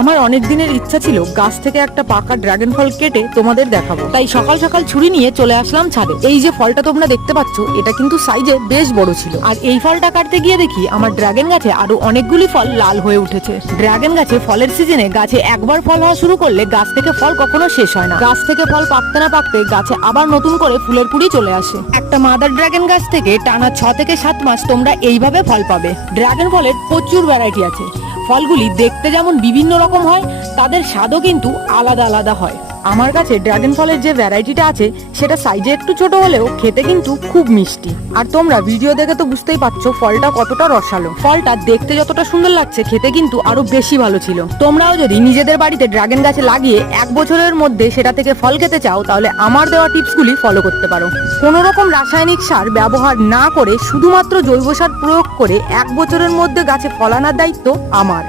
আমার অনেক দিনের ইচ্ছা ছিল গাছ থেকে একটা পাকা ড্রাগন ফল কেটে তোমাদের দেখাবো, তাই সকাল সকাল ছুরি নিয়ে চলে আসলাম ছাদে। এই যে ফলটা তোমরা দেখতে পাচ্ছ, এটা কিন্তু সাইজে বেশ বড় ছিল। আর এই ফলটা কাটতে গিয়ে দেখি আমার ড্রাগন গাছে আরো অনেকগুলি ফল লাল হয়ে উঠেছে। ড্রাগন গাছে ফলের সিজনে গাছে একবার ফল হওয়া শুরু করলে গাছ থেকে ফল কখনো শেষ হয় না। গাছ থেকে ফল পাকতে না পাকতে গাছে আবার নতুন করে ফুলের কুড়ি চলে আসে। একটা মাদার ড্রাগন গাছ থেকে টানা 6 থেকে 7 মাস তোমরা এইভাবে ফল পাবে। ড্রাগন ফলের প্রচুর ভ্যারাইটি আছে। ফলগুলি দেখতে যেমন বিভিন্ন রকম হয়, তাদের স্বাদও কিন্তু আলাদা আলাদা হয়। আমার কাছে ড্রাগন ফলের যে ভ্যারাইটিটা আছে সেটা সাইজে একটু ছোট হলেও খেতে কিন্তু খুব মিষ্টি। আর তোমরা ভিডিও দেখে তো বুঝতেই পারছো ফলটা কতটা রসালো। ফলটা দেখতে যতটা সুন্দর লাগছে, খেতে কিন্তু আরো বেশি ভালো ছিল। তোমরাও যদি নিজেদের বাড়িতে ড্রাগন গাছে লাগিয়ে 1 বছরের মধ্যে সেটা থেকে ফল খেতে চাও, তাহলে আমার দেওয়া টিপসগুলি ফলো করতে পারো। কোনো রকম রাসায়নিক সার ব্যবহার না করে শুধুমাত্র জৈব সার প্রয়োগ করে 1 বছরের মধ্যে গাছে ফল আনার দায়িত্ব আমার।